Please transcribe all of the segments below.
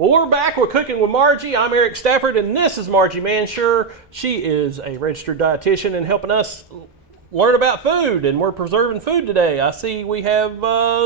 Well, we're back. We're cooking with Margie. I'm Eric Stafford, and this is Margie Mansure. She is a registered dietitian and helping us learn about food, and we're preserving food today. I see we have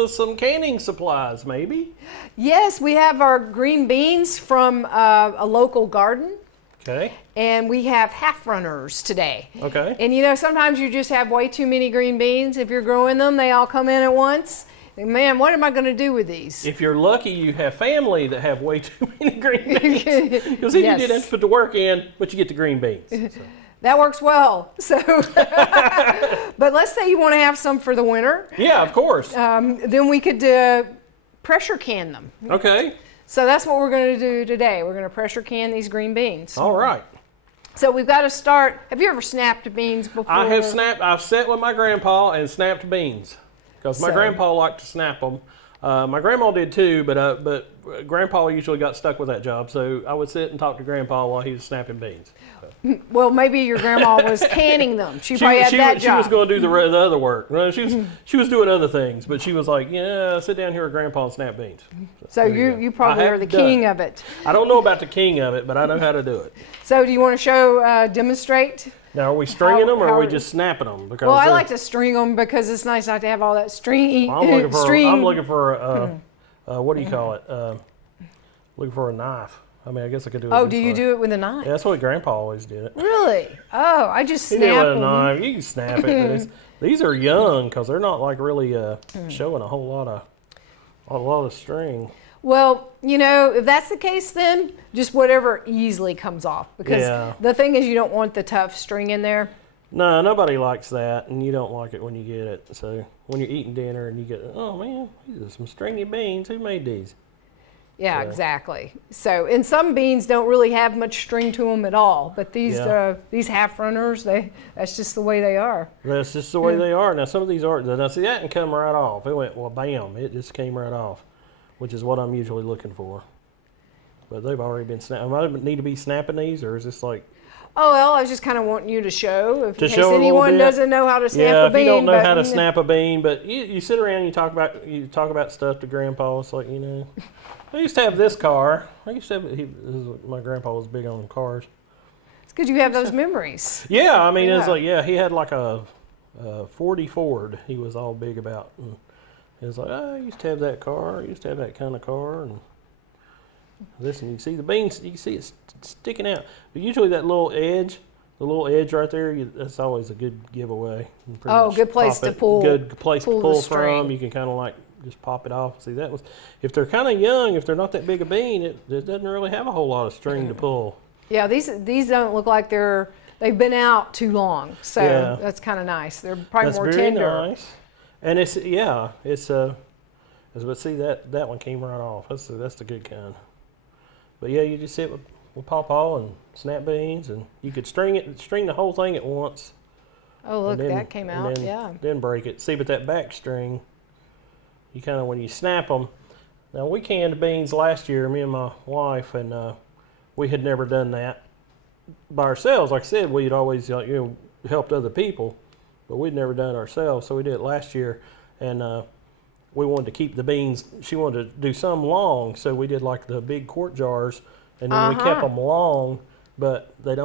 some canning supplies, maybe. Yes, we have our green beans from a local garden. Okay. And we have half runners today. Okay. And you know, sometimes you just have way too many green beans. If you're growing them, they all come in at once. And man, what am I going to do with these? If you're lucky, you have family that have way too many green beans. Because then Yes. you didn't have to put the work in, but you get the green beans. So. That works well. So, but let's say you want to have some for the winter. Yeah, of course. Then we could pressure can them. Okay. So that's what we're going to do today. We're going to pressure can these green beans. All right. So we've got to start. Have you ever snapped beans before? I have snapped. I've sat with my grandpa and snapped beans because my grandpa liked to snap them. My grandma did too, but grandpa usually got stuck with that job. So I would sit and talk to grandpa while he was snapping beans. So. Well, maybe your grandma was canning them. She probably had that job. She was going to do the other work. No, she was doing other things, but she was like, yeah, sit down here with grandpa and snap beans. So you probably are the king of it. I don't know about the king of it, but I know how to do it. So do you want to show, demonstrate? Now, are we stringing them or are we just snapping them? Because well, I like to string them because it's nice not to have all that stringy. I'm looking for what do you call it? Looking for a knife. I mean, I guess I could do it. Oh, do you do it with a knife? Yeah, that's what Grandpa always did it. Really? Oh, I just snap He did it with a them. knife. You can snap it. But these are young because they're not like really showing a whole lot of string. Well, you know, if that's the case, then just whatever easily comes off. Because the thing is, you don't want the tough string in there. No, nobody likes that, and you don't like it when you get it. So when you're eating dinner and you get, oh man, these are some stringy beans. Who made these? Yeah, exactly. So, and some beans don't really have much string to them at all, but these half runners, that's just the way they are. That's just the way they are. Now some of these aren't. Now see, that can come right off. It went, well, bam, it just came right off, which is what I'm usually looking for. But they've already been snapped. Am I need to be snapping these, or is this like? Oh, well, I was just kind of wanting you to show, in case show anyone doesn't know how to snap a bean. Yeah, if you don't know how to snap a bean, but you sit around and you talk about stuff to Grandpa. It's like, you know, I used to have this car. My grandpa was big on cars. It's good you have those memories. Yeah, I mean, it's like, he had like a 40 Ford he was all big about. And it was like, I used to have that car. I used to have that kind of car. And listen, you see the beans, you can see it's sticking out. But usually that little edge right there, that's always a good giveaway. Good place to pull. Good place to pull string. from. You can kind of like just pop it off. See, that was, if they're kind of young, if they're not that big a bean, it doesn't really have a whole lot of string to pull. Yeah, these don't look like they've been out too long. So that's kind of nice. They're probably more tender. That's very nice. And but see that one came right off. That's the good kind. But yeah, you just sit with Pawpaw and snap beans, and you could string the whole thing at once. Oh, look, that came out, Then break it. See, but that back string, you kind of, when you snap them. Now, we canned beans last year, me and my wife, and we had never done that by ourselves. Like I said, we'd always helped other people, but we'd never done it ourselves. So we did it last year, and we wanted to keep the beans. She wanted to do some long, so we did like the big quart jars, and then we kept them long, but they're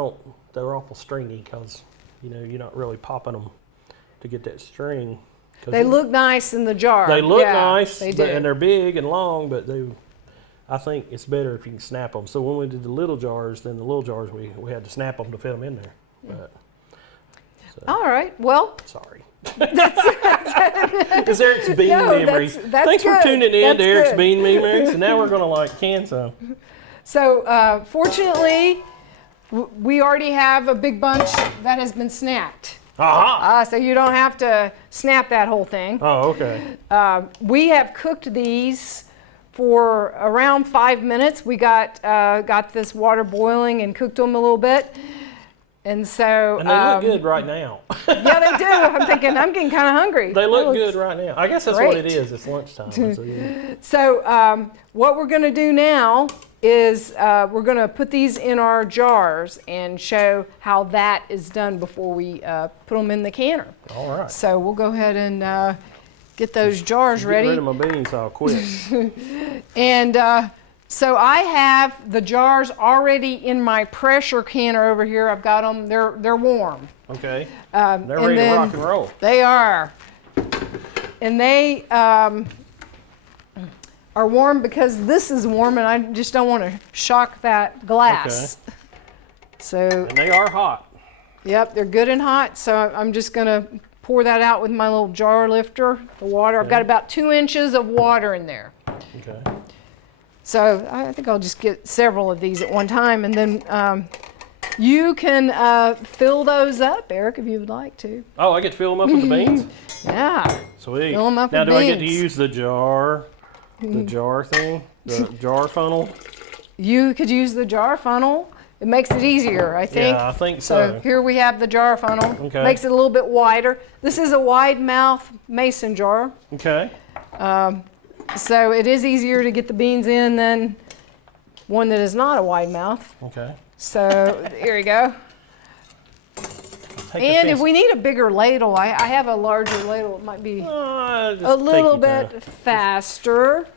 awful stringy because you're not really popping them to get that string. They look nice in the jar. They look nice, they do. And they're big and long, but I think it's better if you can snap them. So when we did the little jars, we had to snap them to fit them in there. But, all right, well. Sorry. It's Eric's bean memories. That's Thanks good. for tuning in to Eric's good. bean memories. And now we're going to can some. So fortunately, we already have a big bunch that has been snapped. So you don't have to snap that whole thing. Oh, okay. We have cooked these for around 5 minutes. We got this water boiling and cooked them a little bit. And so. And they look good right now. Yeah, they do. I'm getting kind of hungry. They look good right now. I guess that's great. what it is. It's lunchtime. So what we're going to do now is we're going to put these in our jars and show how that is done before we put them in the canner. All right. So we'll go ahead and get those jars ready. Get rid of my beans, I'll quit. And So I have the jars already in my pressure canner over here. I've got them, they're warm. Okay. They're ready to rock and roll. They are. And they are warm because this is warm and I just don't want to shock that glass. Okay. So, and they are hot. Yep, they're good and hot. So I'm just going to pour that out with my little jar lifter, the water. Okay. I've got about 2 inches of water in there. Okay. So I think I'll just get several of these at one time, and then you can fill those up, Eric, if you would like to. Oh, I get to fill them up with the beans? Yeah. Sweet. Fill them up now, with do beans. I get to use the jar thing, the jar funnel? You could use the jar funnel. It makes it easier, I think. Yeah, I think so. So here we have the jar funnel. Okay. Makes it a little bit wider. This is a wide mouth mason jar. Okay. So it is easier to get the beans in than one that is not a wide mouth. Okay. So here we go. And if we need a bigger ladle, I have a larger ladle. It might be a little bit faster.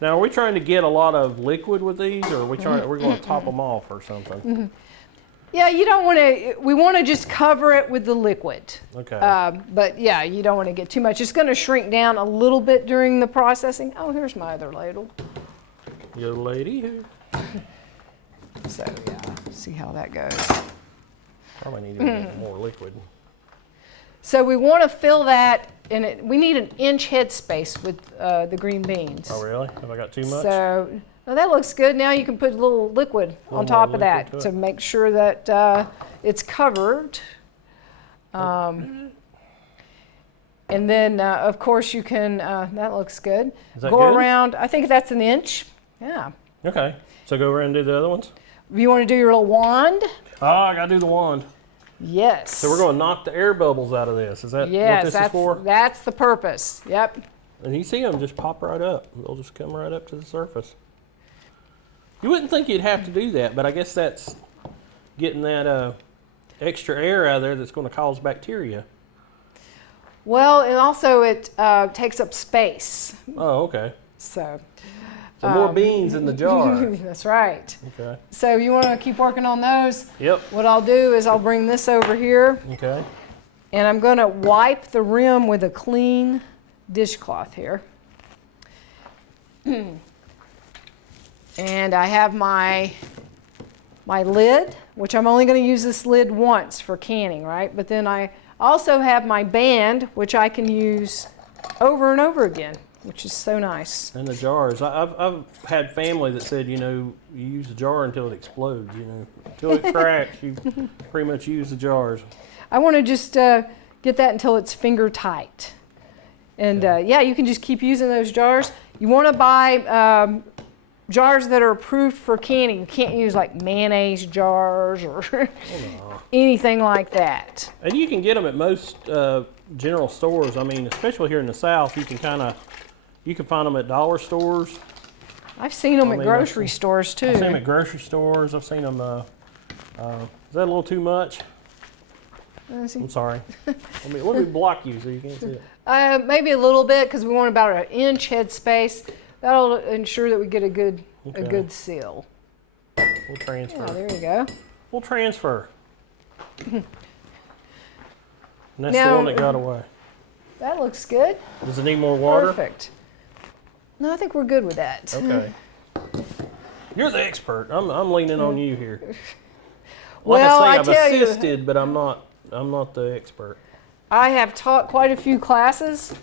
Now, are we trying to get a lot of liquid with these, or are we trying? We're going to top them off or something? Yeah, you don't want to. We want to just cover it with the liquid. Okay. But yeah, you don't want to get too much. It's going to shrink down a little bit during the processing. Oh, here's my other ladle. Your lady here. So yeah, see how that goes. Probably need to get more liquid. So we want to fill that, and we need an inch headspace with the green beans. Oh really? Have I got too much? So now that looks good. Now you can put a little liquid on top of that to make sure that it's covered. And then of course you can. That looks good. Is that go good? around. I think that's an inch. Yeah. Okay. So go around and do the other ones. You want to do your little wand? Oh, I gotta do the wand. Yes. So we're going to knock the air bubbles out of this. Is that what this is for? That's the purpose. Yep. And you see them just pop right up. They'll just come right up to the surface. You wouldn't think you'd have to do that, but I guess that's getting that extra air out of there that's going to cause bacteria. Well, and also it takes up space. Oh, okay. So more beans in the jar. That's right. Okay. So you want to keep working on those? Yep. What I'll do is I'll bring this over here. Okay. And I'm going to wipe the rim with a clean dishcloth here. And I have my lid, which I'm only going to use this lid once for canning, right? But then I also have my band, which I can use over and over again, which is so nice. And the jars. I've had family that said, you use the jar until it explodes, Until it cracks, you pretty much use the jars. I want to just get that until it's finger tight. And yeah, you can just keep using those jars. You want to buy jars that are approved for canning. You can't use like mayonnaise jars or anything like that. And you can get them at most general stores. I mean, especially here in the South, you can find them at dollar stores. I've seen them at grocery stores too. I've seen them at grocery stores. I've seen them. Is that a little too much? I'm sorry. Let me block you so you can't see it. Maybe a little bit because we want about an inch headspace. That'll ensure that we get a good seal. We'll transfer. Yeah, there you go. We'll transfer. And that's the one that got away. That looks good. Does it need more water? Perfect. No, I think we're good with that. Okay. You're the expert. I'm leaning on you here. Well, I've assisted, but I'm not the expert. I have taught quite a few classes,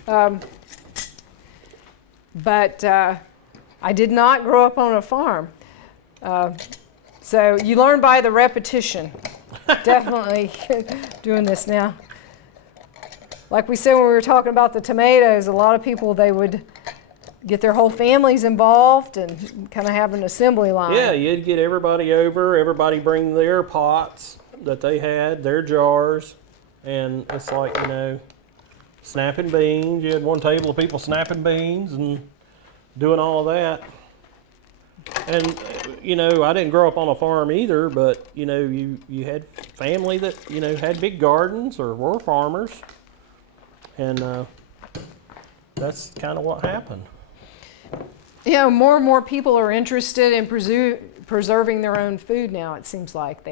but I did not grow up on a farm. So you learn by the repetition. Definitely doing this now. Like we said when we were talking about the tomatoes, a lot of people, they would get their whole families involved and kind of have an assembly line. Yeah, you'd get everybody over, everybody bring their pots that they had, their jars, and it's like, snapping beans. You had one table of people snapping beans and doing all of that. And, I didn't grow up on a farm either, but, you had family that, had big gardens or were farmers. And that's kind of what happened. more and more people are interested in preserving their own food now. It seems like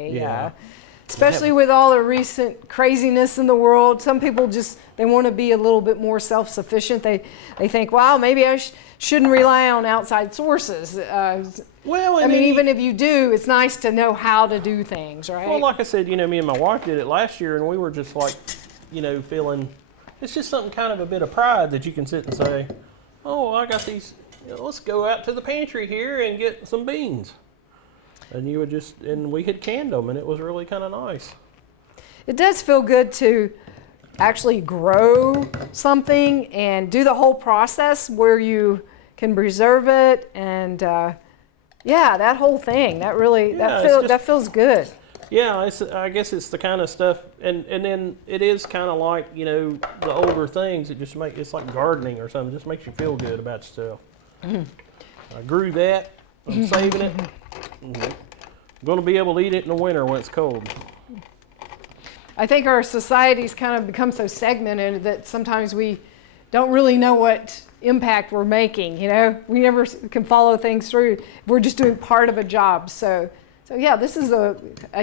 especially with all the recent craziness in the world. Some people they want to be a little bit more self-sufficient. They think, wow, maybe I shouldn't rely on outside sources. Well, I mean, even if you do, it's nice to know how to do things, right? Well, like I said, me and my wife did it last year, and we were just like, feeling, it's just something kind of a bit of pride that you can sit and say, oh, I got these, let's go out to the pantry here and get some beans. And and we had canned them, and it was really kind of nice. It does feel good to actually grow something and do the whole process where you can preserve it, and that whole thing. That feels good. Yeah, I guess it's the kind of stuff, and then it is kind of like the older things. It's like gardening or something. It just makes you feel good about yourself. I grew that. I'm saving it. I'm going to be able to eat it in the winter when it's cold. I think our society's kind of become so segmented that sometimes we don't really know what impact we're making. We never can follow things through. We're just doing part of a job. So yeah, this is a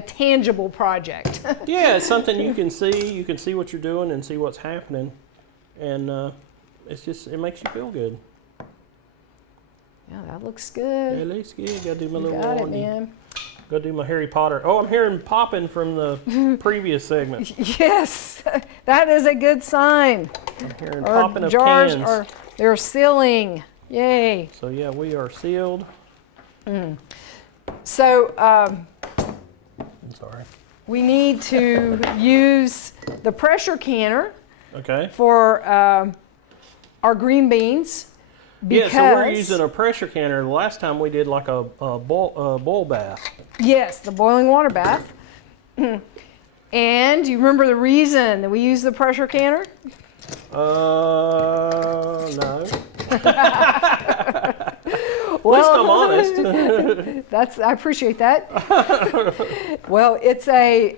tangible project. Yeah, it's something you can see. You can see what you're doing and see what's happening, and it makes you feel good. Yeah, that looks good. Yeah, it looks good. Gotta do my little Got it, warning. man. Gotta do my Harry Potter. Oh, I'm hearing popping from the previous segment. Yes, that is a good sign. I'm hearing Our popping of jars cans. they're sealing. Yay. So yeah, we are sealed. So I'm sorry. we need to use the pressure canner Okay. for our green beans. Yeah, so we're using a pressure canner. The last time we did like a bowl bath. Yes, the boiling water bath. And you remember the reason that we use the pressure canner? No. Well, At least I'm honest. I appreciate that. Well, it's a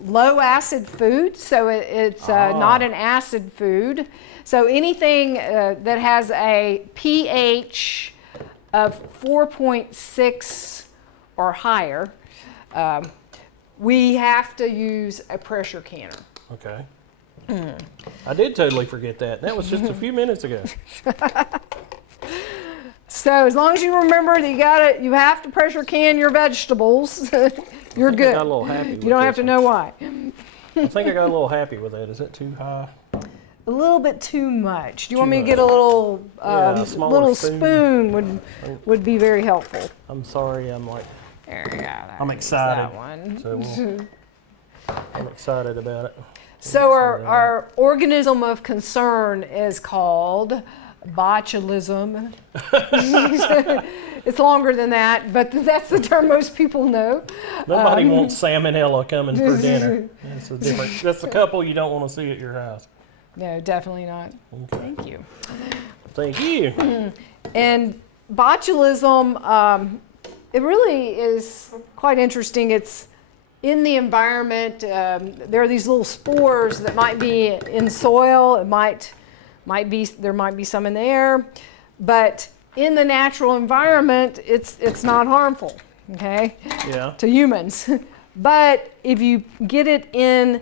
low acid food, so it's not an acid food. So anything that has a pH of 4.6 or higher, we have to use a pressure canner. Okay. I did totally forget that. That was just a few minutes ago. So as long as you remember that you have to pressure can your vegetables, you're good. I got a little happy with You don't have to know why. I think I got a little happy with that. Is that too high? A little bit too much. Do you want Too me to get a little a smaller little spoon. would be very helpful. I'm sorry. I'm like, There you go. I'm excited. That one. So I'm excited about it. So our organism of concern is called botulism. It's longer than that, but that's the term most people know. Nobody wants salmonella coming for dinner. That's the couple you don't want to see at your house. No, definitely not. Okay. Thank you. Thank you. And botulism, it really is quite interesting. It's in the environment. There are these little spores that might be in soil. There might be some in the air, but in the natural environment, it's not harmful. Okay. Yeah. To humans, but if you get it in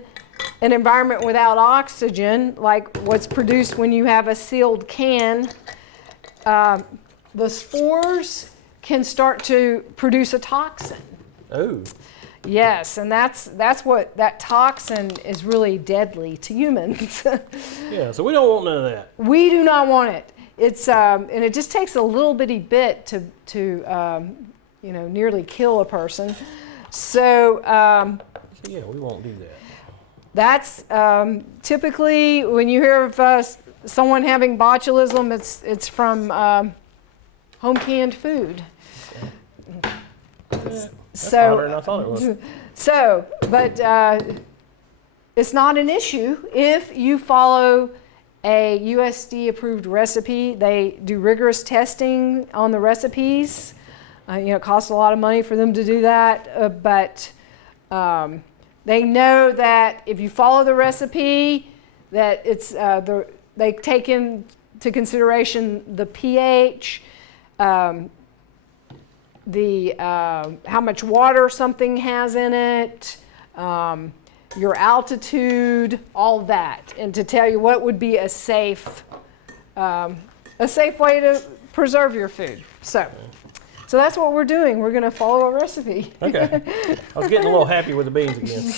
an environment without oxygen, like what's produced when you have a sealed can, the spores can start to produce a toxin. Oh. Yes, and that's what that toxin is really deadly to humans. Yeah, so we don't want none of that. We do not want it. It's and it just takes a little bitty bit to nearly kill a person. So yeah, we won't do that. that's typically when you hear of someone having botulism, it's from home canned food. Yeah. That's harder than I thought it was. So, but it's not an issue if you follow a USD approved recipe. They do rigorous testing on the recipes. It costs a lot of money for them to do that, but they know that if you follow the recipe, that they take into consideration the pH, how much water something has in it, your altitude, all that, and to tell you what would be a safe way to preserve your food. So that's what we're doing. We're going to follow a recipe. Okay. I was getting a little happy with the beans again.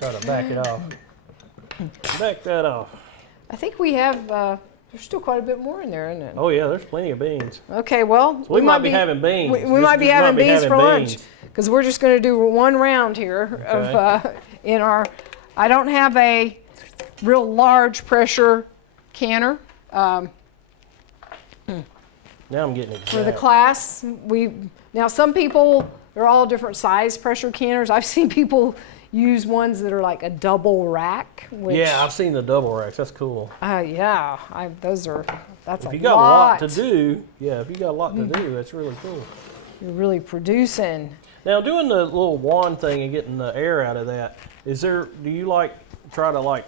Try to back it off. Back that off. I think we have, there's still quite a bit more in there, isn't it? Oh yeah, there's plenty of beans. Okay, well. So we might be having beans. We might be having beans for lunch. Because we're just going to do one round here of I don't have a real large pressure canner. Now I'm getting it. For the class, now some people, they're all different size pressure canners. I've seen people use ones that are like a double rack. Which, yeah, I've seen the double racks. That's cool. Yeah, that's a lot. If you got a lot to do, that's really cool. You're really producing. Now doing the little wand thing and getting the air out of that, do you try to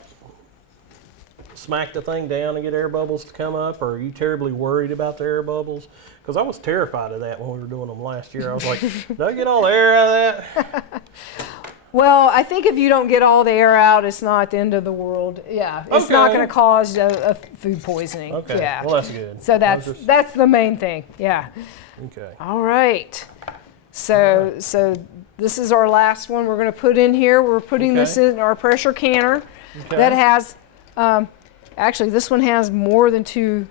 smack the thing down and get air bubbles to come up, or are you terribly worried about the air bubbles? Because I was terrified of that when we were doing them last year. I was like, did I get all the air out of that? Well, I think if you don't get all the air out, it's not the end of the world. Yeah, it's not going to cause a food poisoning. Okay, yeah. Well that's good. So that's the main thing, yeah. Okay. All right. So this is our last one we're going to put in here. We're putting this in our pressure canner that has, actually this one has more than two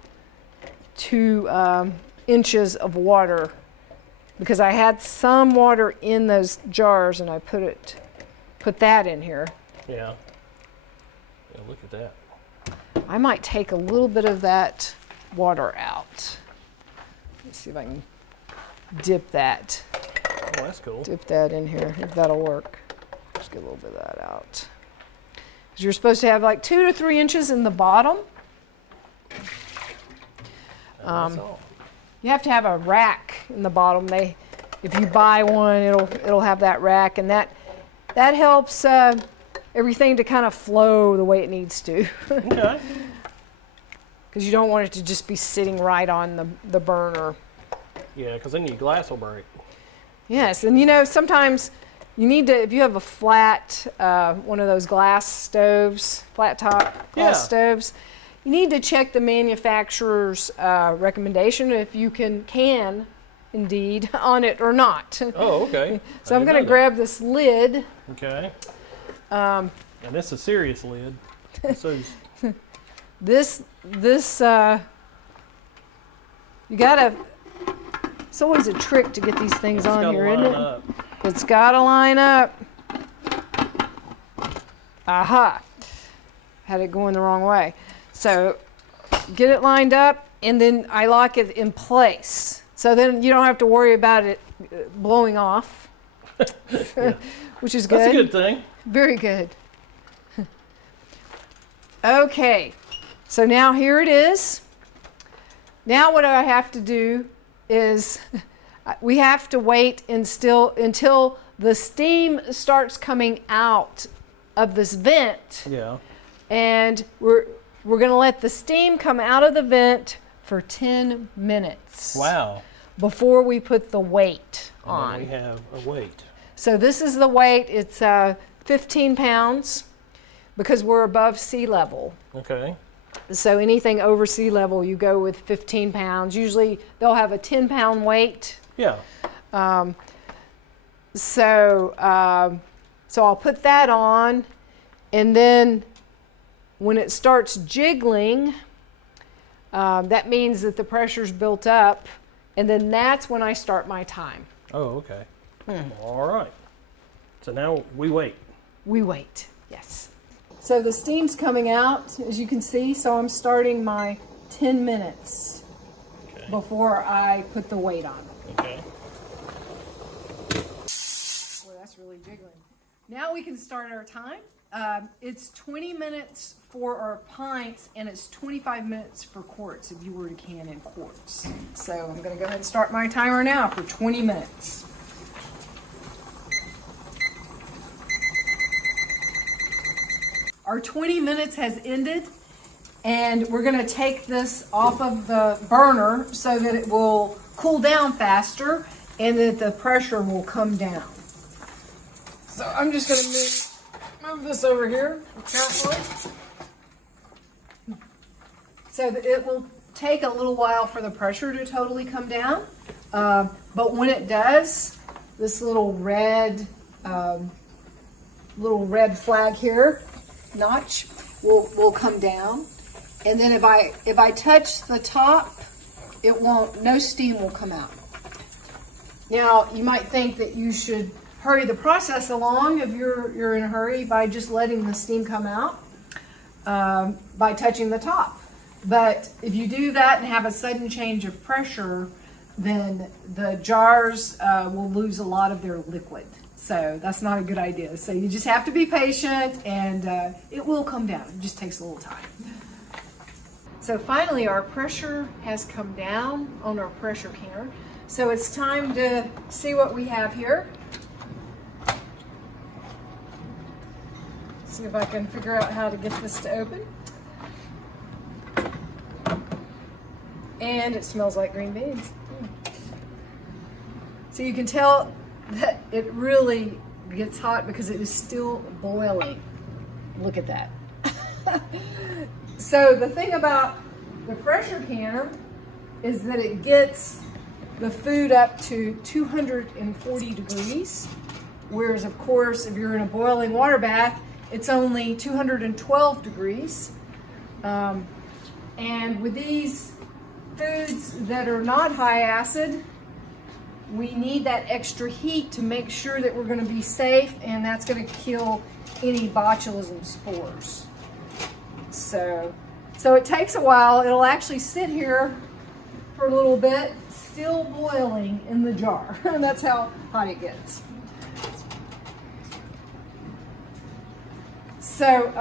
inches of water, because I had some water in those jars and I put that in here. Yeah. Yeah, look at that. I might take a little bit of that water out. Let's see if I can dip that. Oh, that's cool. Dip that in here, if that'll work. Just get a little bit of that out. Because you're supposed to have like 2 to 3 inches in the bottom. You have to have a rack in the bottom. If you buy one, it'll have that rack, and that helps everything to kind of flow the way it needs to. Okay. Because you don't want it to just be sitting right on the burner. Yeah, because then your glass will break. Yes, and sometimes you need to, if you have a flat, one of those glass stoves, flat top glass stoves, you need to check the manufacturer's recommendation if you can indeed on it or not. Oh, okay. So I'm going to grab this lid. Okay. And it's a serious lid. So this you gotta. It's always a trick to get these things on here, isn't it? It's got to line up. Aha! Had it going the wrong way. So get it lined up, and then I lock it in place. So then you don't have to worry about it blowing off, which is good. That's a good thing. Very good. Okay, so now here it is. Now what I have to do is we have to wait until the steam starts coming out of this vent. Yeah. And we're going to let the steam come out of the vent for 10 minutes. Wow. Before we put the weight on. And then we have a weight. So this is the weight. It's 15 pounds because we're above sea level. Okay. So anything over sea level, you go with 15 pounds. Usually they'll have a 10-pound weight. Yeah. So I'll put that on, and then when it starts jiggling, that means that the pressure's built up, and then that's when I start my time. Oh, okay. All right. So now we wait. We wait, yes. So the steam's coming out, as you can see, so I'm starting my 10 minutes before I put the weight on. Okay. Boy, that's really jiggling. Now we can start our time. It's 20 minutes for our pints, and it's 25 minutes for quarts if you were to can in quarts. So I'm going to go ahead and start my timer now for 20 minutes. Our 20 minutes has ended, And we're going to take this off of the burner so that it will cool down faster and that the pressure will come down. So I'm just going to move this over here carefully. So that it will take a little while for the pressure to totally come down. But when it does, this little red flag here, notch, will come down. And then if I touch the top, no steam will come out. Now, you might think that you should hurry the process along if you're in a hurry by just letting the steam come out by touching the top. But if you do that and have a sudden change of pressure, then the jars will lose a lot of their liquid. So that's not a good idea. So you just have to be patient, and it will come down. It just takes a little time. So finally, our pressure has come down on our pressure canner. So it's time to see what we have here. See if I can figure out how to get this to open. And it smells like green beans. So you can tell that it really gets hot because it is still boiling. Look at that. So the thing about the pressure canner is that it gets the food up to 240 degrees, whereas of course if you're in a boiling water bath, it's only 212 degrees. And with these foods that are not high acid, we need that extra heat to make sure that we're going to be safe, and that's going to kill any botulism spores. So it takes a while. It'll actually sit here for a little bit, still boiling in the jar. And that's how hot it gets. So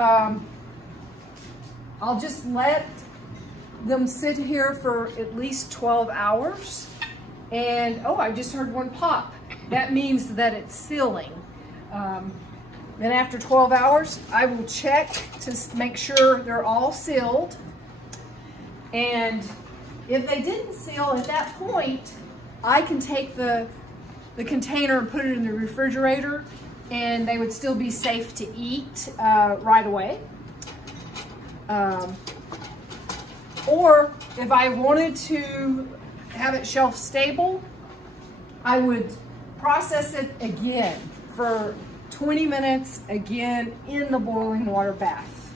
I'll just let them sit here for at least 12 hours. And oh, I just heard one pop. That means that it's sealing. Then after 12 hours, I will check to make sure they're all sealed. And if they didn't seal at that point, I can take the container and put it in the refrigerator, and they would still be safe to eat right away. Or if I wanted to have it shelf stable, I would process it again for 20 minutes again in the boiling water bath.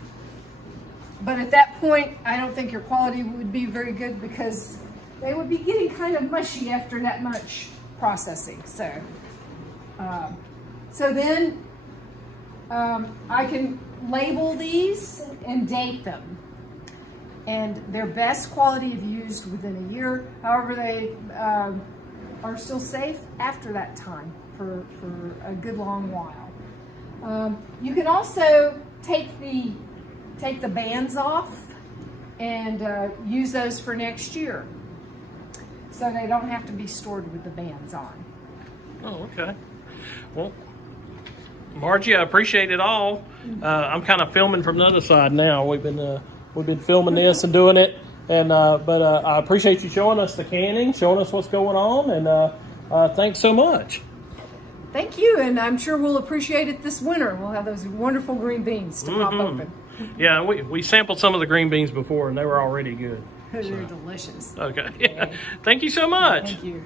But at that point, I don't think your quality would be very good because they would be getting kind of mushy after that much processing. So then I can label these and date them. And their best quality if used within a year. However, they are still safe after that time for a good long while. You can also take the bands off and use those for next year, so they don't have to be stored with the bands on. Oh, okay. Well, Margie, I appreciate it all. I'm kind of filming from the other side now. We've been filming this and doing it, and but I appreciate you showing us the canning, showing us what's going on, and thanks so much. Thank you, and I'm sure we'll appreciate it this winter. We'll have those wonderful green beans to pop open. Yeah, we sampled some of the green beans before, and they were already good. They're delicious. Okay. Thank you so much. Thank you.